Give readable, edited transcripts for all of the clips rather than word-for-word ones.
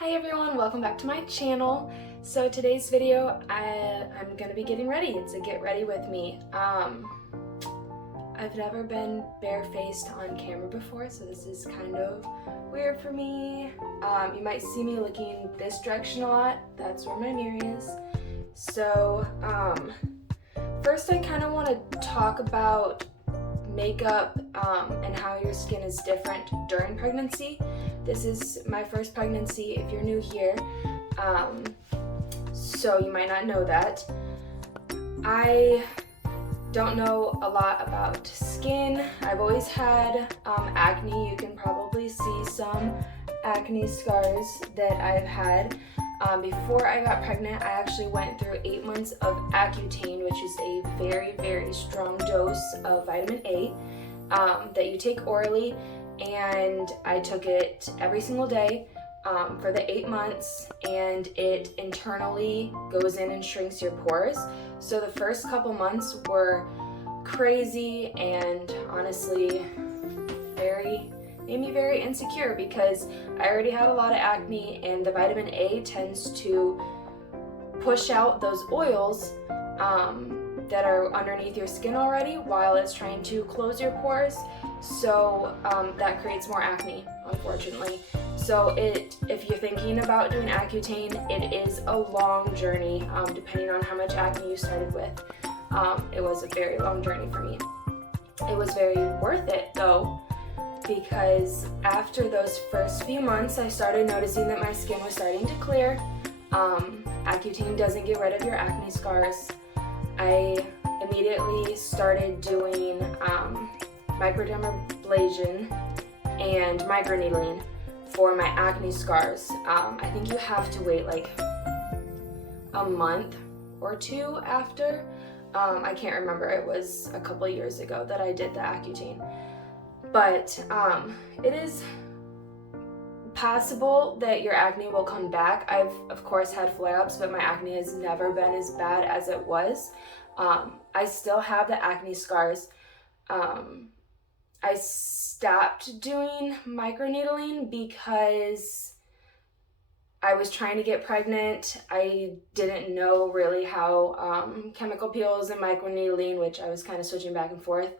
Hi everyone, welcome back to my channel. So today's video, I'm gonna be getting ready. It's a get ready with me. I've never been barefaced on camera before, so this is kind of weird for me. You might see me looking this direction a lot. That's where my mirror is. So first I kind of want to talk about makeup and how your skin is different during pregnancy. This is my first pregnancy if you're new here, so you might not know that. I don't know a lot about skin. I've always had acne. You can probably see some acne scars that I've had. Before I got pregnant, I actually went through 8 months of Accutane, which is a very, very strong dose of vitamin A that you take orally, and I took it every single day for the 8 months, and it internally goes in and shrinks your pores. So the first couple months were crazy and honestly made me very insecure because I already had a lot of acne, and the vitamin A tends to push out those oils that are underneath your skin already while it's trying to close your pores. So that creates more acne, unfortunately. So if you're thinking about doing Accutane, it is a long journey, depending on how much acne you started with. It was a very long journey for me. It was very worth it though, because after those first few months, I started noticing that my skin was starting to clear. Accutane doesn't get rid of your acne scars. I immediately started doing microdermabrasion and microneedling for my acne scars. I think you have to wait like a month or two after. I can't remember, it was a couple years ago that I did the Accutane. But it is possible that your acne will come back. I've of course had flare-ups, but my acne has never been as bad as it was. I still have the acne scars. I stopped doing microneedling because I was trying to get pregnant. I didn't know really how chemical peels and microneedling, which I was kind of switching back and forth,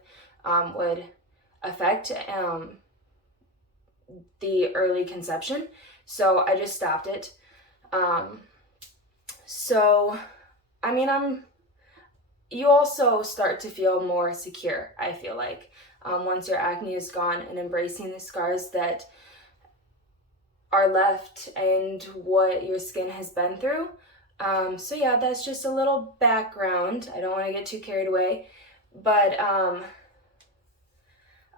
would affect the early conception. So I just stopped it. You also start to feel more secure, I feel like, once your acne is gone, and embracing the scars that are left and what your skin has been through. So yeah, that's just a little background. I don't want to get too carried away, but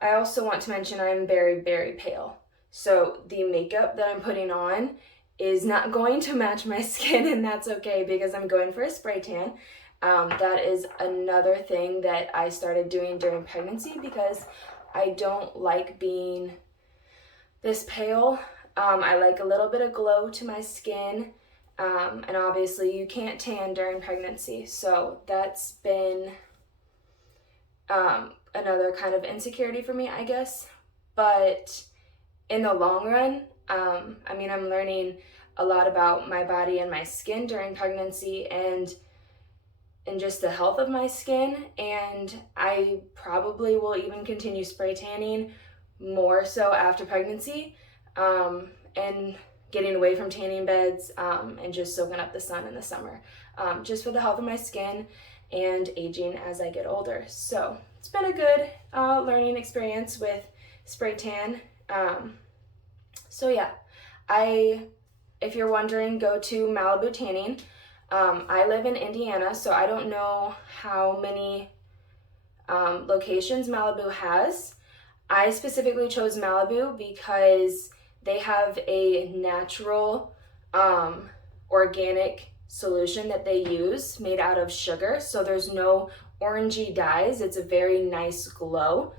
I also want to mention I'm very, very pale. So the makeup that I'm putting on is not going to match my skin, and that's okay because I'm going for a spray tan. That is another thing that I started doing during pregnancy because I don't like being this pale. I like a little bit of glow to my skin, and obviously you can't tan during pregnancy, so that's been another kind of insecurity for me, I guess. But in the long run, I'm learning a lot about my body and my skin during pregnancy, and just the health of my skin, and I probably will even continue spray tanning more so after pregnancy, and getting away from tanning beds, and just soaking up the sun in the summer, just for the health of my skin and aging as I get older. So it's been a good learning experience with spray tan. So yeah, if you're wondering, go to Malibu Tanning. I live in Indiana, so I don't know how many locations Malibu has. I specifically chose Malibu because they have a natural, organic solution that they use made out of sugar, so there's no orangey dyes. It's a very nice glow.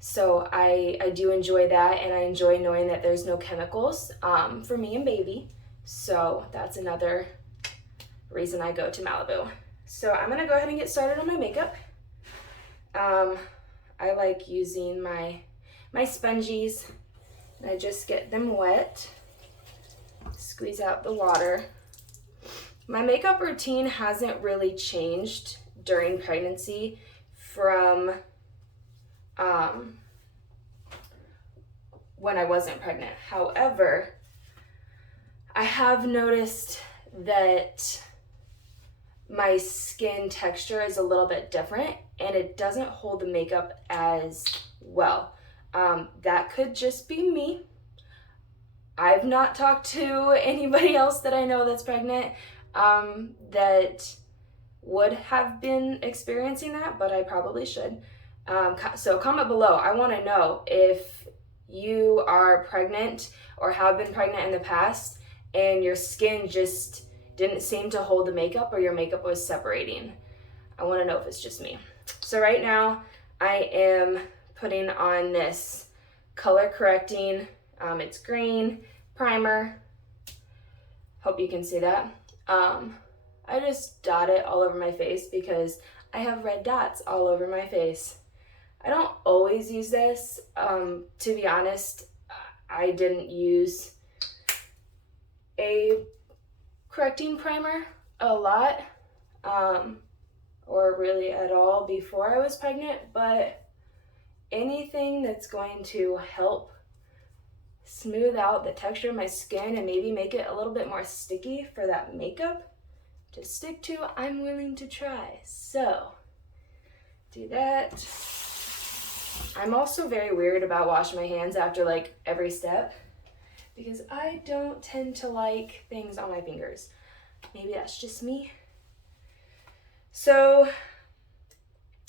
So I do enjoy that, and I enjoy knowing that there's no chemicals for me and baby. So that's another reason I go to Malibu. So I'm gonna go ahead and get started on my makeup. I like using my spongies. I just get them wet. Just squeeze out the water. My makeup routine hasn't really changed during pregnancy from when I wasn't pregnant. However, I have noticed that my skin texture is a little bit different and it doesn't hold the makeup as well. That could just be me. I've not talked to anybody else that I know that's pregnant that would have been experiencing that, but I probably should. So comment below. I want to know if you are pregnant or have been pregnant in the past and your skin just didn't seem to hold the makeup or your makeup was separating. I want to know if it's just me. So right now I am putting on this color correcting, it's green primer. Hope you can see that. I just dot it all over my face because I have red dots all over my face. I don't always use this. To be honest, I didn't use a correcting primer a lot, or really at all before I was pregnant, but anything that's going to help smooth out the texture of my skin and maybe make it a little bit more sticky for that makeup to stick to, I'm willing to try. So, do that. I'm also very weird about washing my hands after like every step because I don't tend to like things on my fingers. Maybe that's just me. So,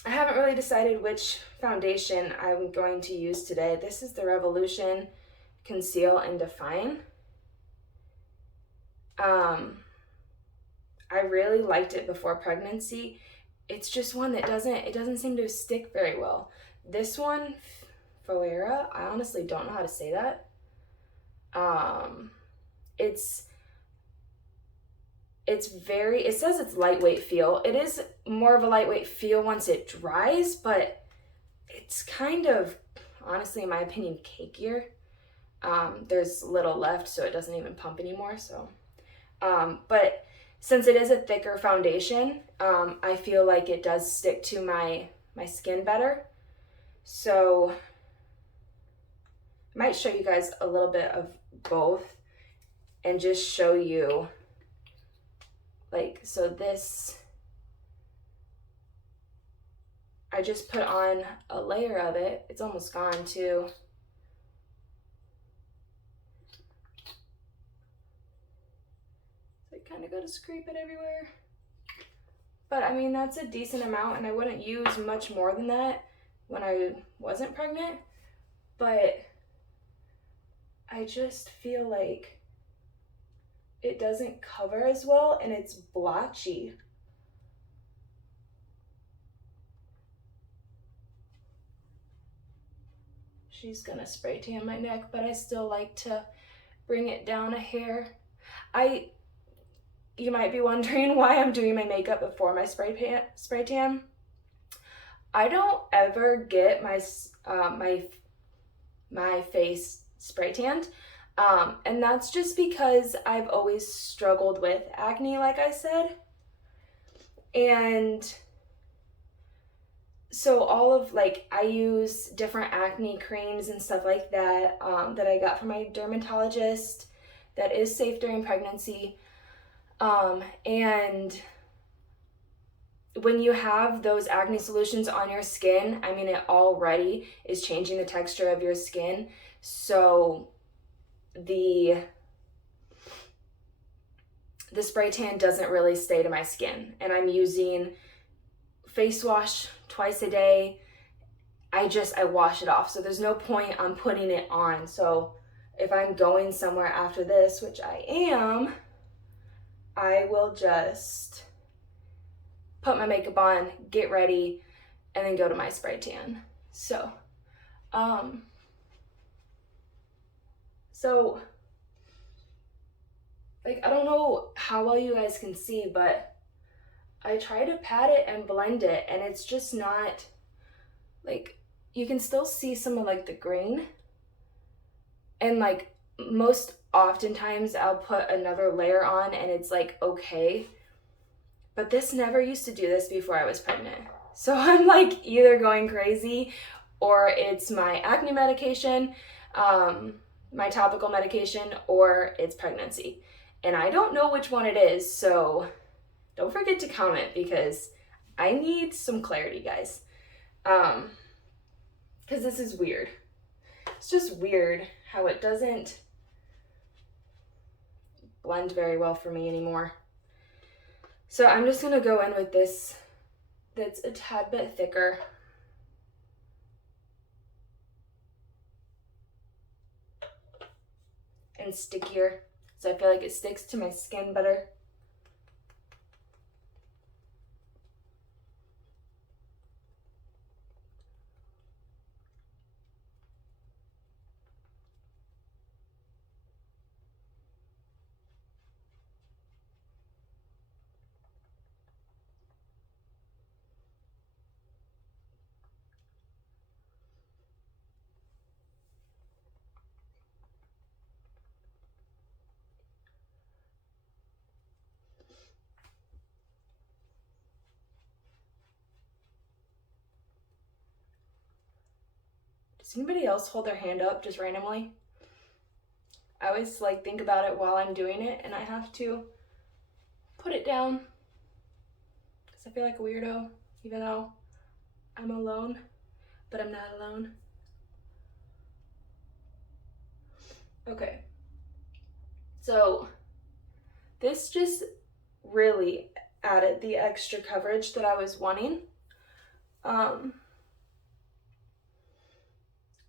I haven't really decided which foundation I'm going to use today. This is the Revolution Conceal and Define. I really liked it before pregnancy. It's just one that doesn't seem to stick very well. This one, Foera, I honestly don't know how to say that. It says it's lightweight feel. It is more of a lightweight feel once it dries, but it's kind of, honestly, in my opinion, cakier. There's little left, so it doesn't even pump anymore, so. But since it is a thicker foundation, I feel like it does stick to my skin better. So I might show you guys a little bit of both and just show you, like, so this, I just put on a layer of it. It's almost gone too. So I kind of got to scrape it everywhere. But I mean, that's a decent amount and I wouldn't use much more than that when I wasn't pregnant. But I just feel like it doesn't cover as well and it's blotchy. She's gonna spray tan my neck, but I still like to bring it down a hair. You might be wondering why I'm doing my makeup before my spray tan. I don't ever get my face spray tanned. And that's just because I've always struggled with acne, like I said. And so I use different acne creams and stuff like that, that I got from my dermatologist that is safe during pregnancy. And when you have those acne solutions on your skin, I mean, it already is changing the texture of your skin. So the spray tan doesn't really stay to my skin, and I'm using face wash twice a day. I wash it off, so there's no point on putting it on. So if I'm going somewhere after this, which I am, I will just put my makeup on, get ready, and then go to my spray tan. So like, I don't know how well you guys can see, but I try to pat it and blend it, and it's just not, like, you can still see some of like the green, and like most oftentimes I'll put another layer on and it's like okay, but this never used to do this before I was pregnant. So I'm like either going crazy or it's my acne medication, my topical medication, or it's pregnancy. And I don't know which one it is, so don't forget to comment because I need some clarity, guys. Because this is weird. It's just weird how it doesn't blend very well for me anymore. So I'm just gonna go in with this that's a tad bit thicker. And stickier, so I feel like it sticks to my skin better. Does anybody else hold their hand up just randomly? I always like think about it while I'm doing it and I have to put it down because I feel like a weirdo even though I'm alone, but I'm not alone. Okay, so this just really added the extra coverage that I was wanting.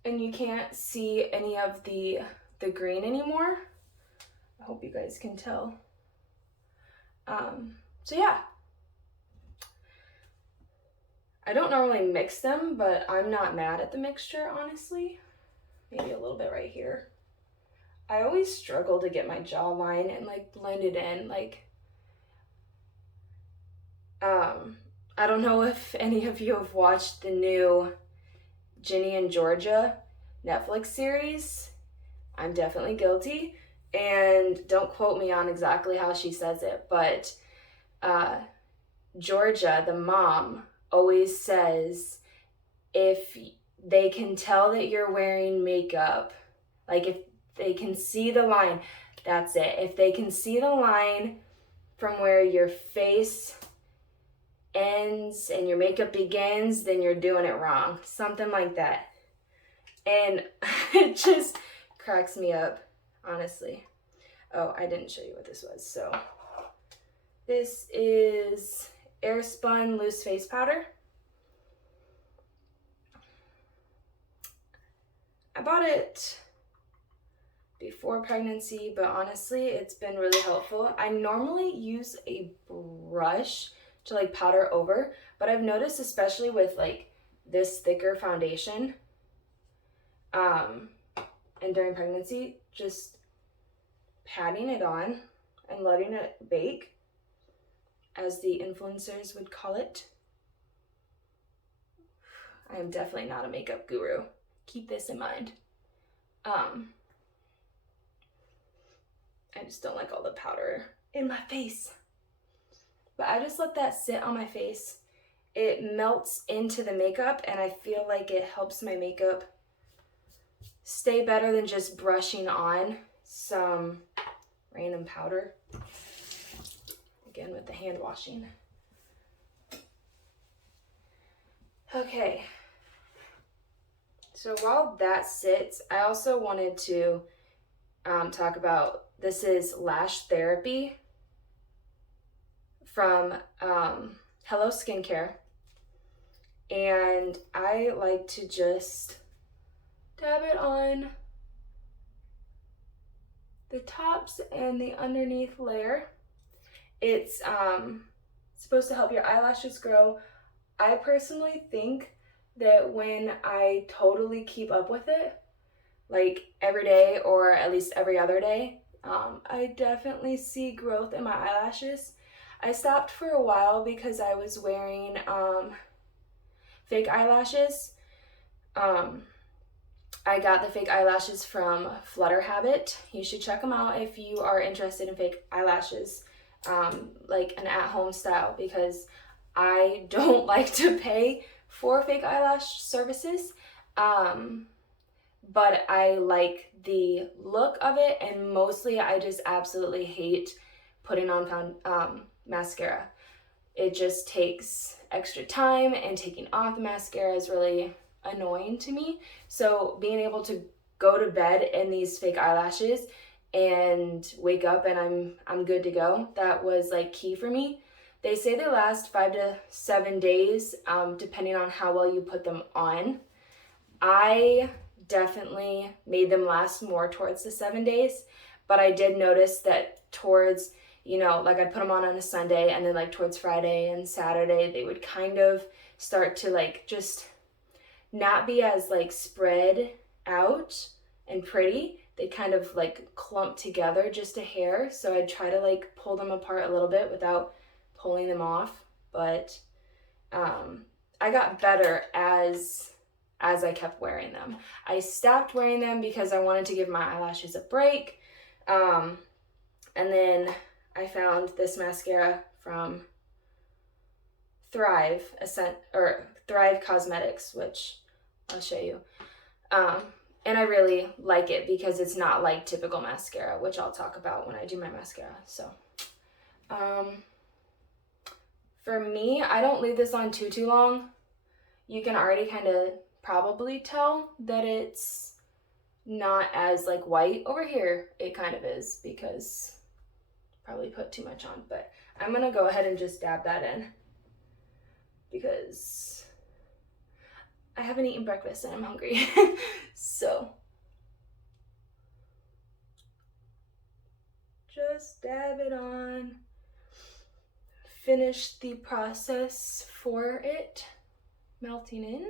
And you can't see any of the green anymore. I hope you guys can tell. So yeah. I don't normally mix them, but I'm not mad at the mixture, honestly. Maybe a little bit right here. I always struggle to get my jawline and like blend it in. Like, I don't know if any of you have watched the new Ginny and Georgia Netflix series. I'm definitely guilty, and don't quote me on exactly how she says it, but Georgia, the mom, always says if they can tell that you're wearing makeup, like if they can see the line, that's it. If they can see the line from where your face ends and your makeup begins, then you're doing it wrong. Something like that. And it just cracks me up, honestly. Oh, I didn't show you what this was. So this is Airspun Loose Face Powder. I bought it before pregnancy, but honestly, it's been really helpful. I normally use a brush to like powder over, but I've noticed, especially with like this thicker foundation, and during pregnancy, just patting it on and letting it bake, as the influencers would call it. I am definitely not a makeup guru. Keep this in mind. I just don't like all the powder in my face. But I just let that sit on my face. It melts into the makeup and I feel like it helps my makeup stay better than just brushing on some random powder. Again, with the hand washing. Okay. So while that sits, I also wanted to talk about, this is Lash Therapy from Hello Skincare. And I like to just dab it on the tops and the underneath layer. It's supposed to help your eyelashes grow. I personally think that when I totally keep up with it, like every day or at least every other day, I definitely see growth in my eyelashes. I stopped for a while because I was wearing fake eyelashes, I got the fake eyelashes from Flutter Habit. You should check them out if you are interested in fake eyelashes, like an at-home style, because I don't like to pay for fake eyelash services, but I like the look of it, and mostly I just absolutely hate putting on mascara. It just takes extra time, and taking off the mascara is really annoying to me. So being able to go to bed in these fake eyelashes and wake up and I'm good to go, that was like key for me. They say they last 5 to 7 days, depending on how well you put them on. I definitely made them last more towards the 7 days, but I did notice that towards, like I'd put them on a Sunday, and then like towards Friday and Saturday, they would kind of start to like just not be as like spread out and pretty. They kind of like clump together just a hair. So I'd try to like pull them apart a little bit without pulling them off. But I got better as I kept wearing them. I stopped wearing them because I wanted to give my eyelashes a break. And then I found this mascara from Thrive Cosmetics, which I'll show you. And I really like it because it's not like typical mascara, which I'll talk about when I do my mascara. So, for me, I don't leave this on too long. You can already kind of probably tell that it's not as like white. Over here, it kind of is because probably put too much on, but I'm gonna go ahead and just dab that in because I haven't eaten breakfast and I'm hungry. So just dab it on, finish the process for it melting in.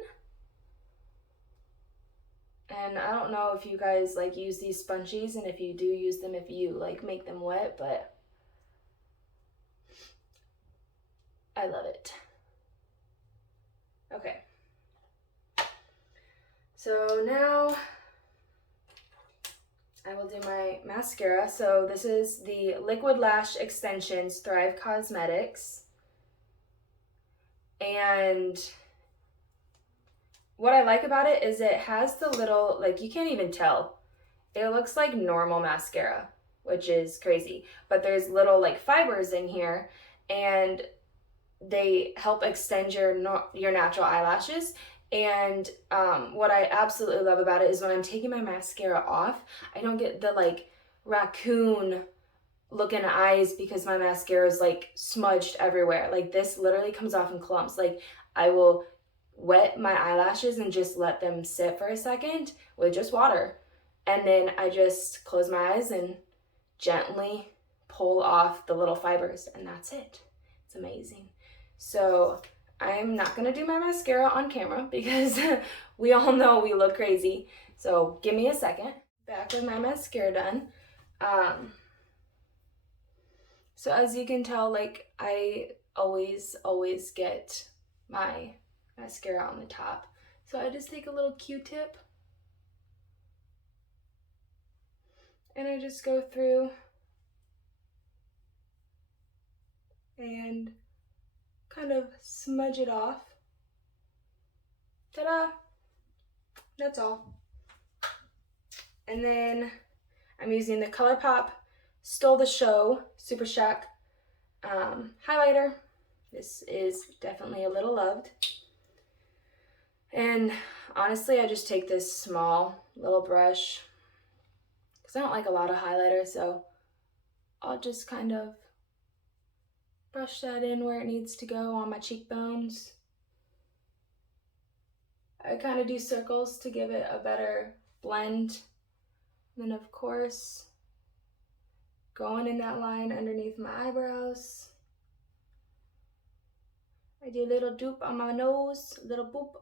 And I don't know if you guys like use these sponges, and if you do use them, if you like make them wet, but I love it. Okay. So now I will do my mascara. So this is the Liquid Lash Extensions Thrive Cosmetics. And what I like about it is it has the little, like, you can't even tell. It looks like normal mascara, which is crazy. But there's little like fibers in here, and they help extend your natural eyelashes. And what I absolutely love about it is when I'm taking my mascara off, I don't get the like raccoon looking eyes because my mascara is like smudged everywhere. Like this literally comes off in clumps. Like I will wet my eyelashes and just let them sit for a second with just water. And then I just close my eyes and gently pull off the little fibers, and that's it. It's amazing. So I'm not gonna do my mascara on camera because we all know we look crazy. So give me a second. Back with my mascara done. So as you can tell, like I always get my mascara on the top. So I just take a little Q-tip and I just go through and kind of smudge it off. Ta-da! That's all. And then I'm using the ColourPop Stole the Show Super Shock highlighter. This is definitely a little loved. And honestly, I just take this small little brush because I don't like a lot of highlighter, so I'll just kind of brush that in where it needs to go on my cheekbones. I kind of do circles to give it a better blend. And then of course, going in that line underneath my eyebrows. I do a little dupe on my nose, a little boop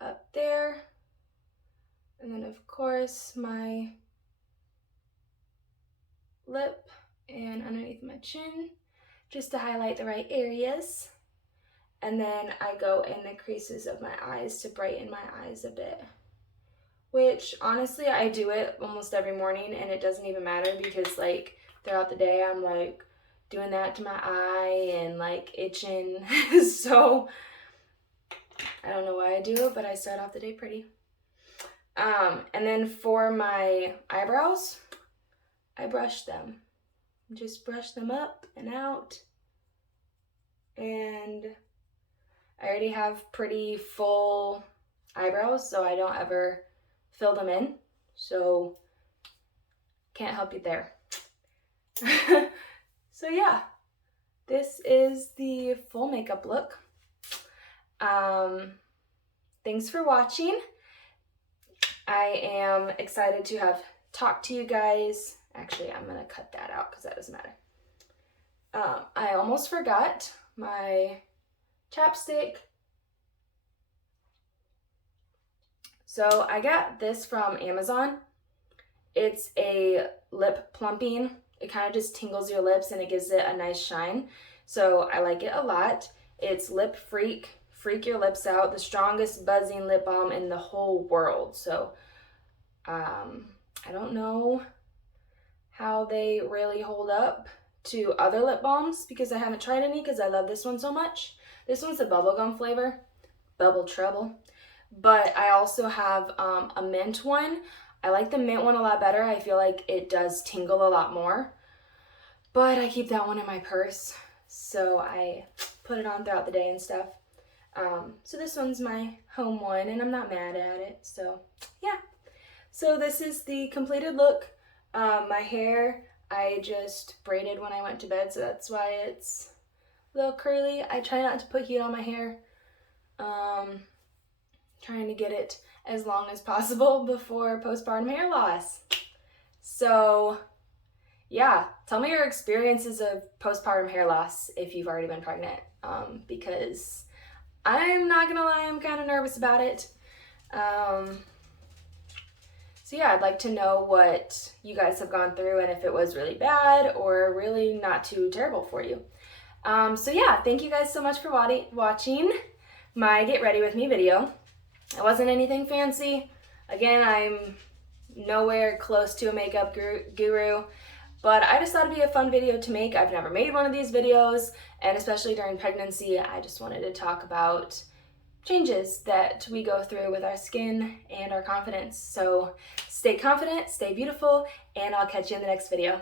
up there. And then of course my lip and underneath my chin, just to highlight the right areas. And then I go in the creases of my eyes to brighten my eyes a bit which honestly I do it almost every morning and it doesn't even matter because like throughout the day I'm like doing that to my eye and like itching. So I don't know why I do it, but I start off the day pretty. And then for my eyebrows, I brush them. Just brush them up and out. And I already have pretty full eyebrows, so I don't ever fill them in. So can't help you there. So yeah, this is the full makeup look. Thanks for watching. I am excited to have talked to you guys. Actually, I'm gonna cut that out because that doesn't matter. I almost forgot my chapstick. So I got this from Amazon. It's a lip plumping. It kind of just tingles your lips and it gives it a nice shine. So I like it a lot. It's Lip Freak. Freak your lips out. The strongest buzzing lip balm in the whole world. So I don't know how they really hold up to other lip balms because I haven't tried any because I love this one so much. This one's the bubblegum flavor, Bubble Trouble. But I also have a mint one. I like the mint one a lot better. I feel like it does tingle a lot more. But I keep that one in my purse, so I put it on throughout the day and stuff. So this one's my home one, and I'm not mad at it. So yeah. So this is the completed look. My hair, I just braided when I went to bed, so that's why it's a little curly. I try not to put heat on my hair. Trying to get it as long as possible before postpartum hair loss. So yeah, tell me your experiences of postpartum hair loss if you've already been pregnant, because I'm not gonna lie, I'm kind of nervous about it. So yeah, I'd like to know what you guys have gone through and if it was really bad or really not too terrible for you. So yeah, thank you guys so much for watching my Get Ready With Me video. It wasn't anything fancy. Again, I'm nowhere close to a makeup guru, but I just thought it'd be a fun video to make. I've never made one of these videos, and especially during pregnancy, I just wanted to talk about changes that we go through with our skin and our confidence. So stay confident, stay beautiful, and I'll catch you in the next video.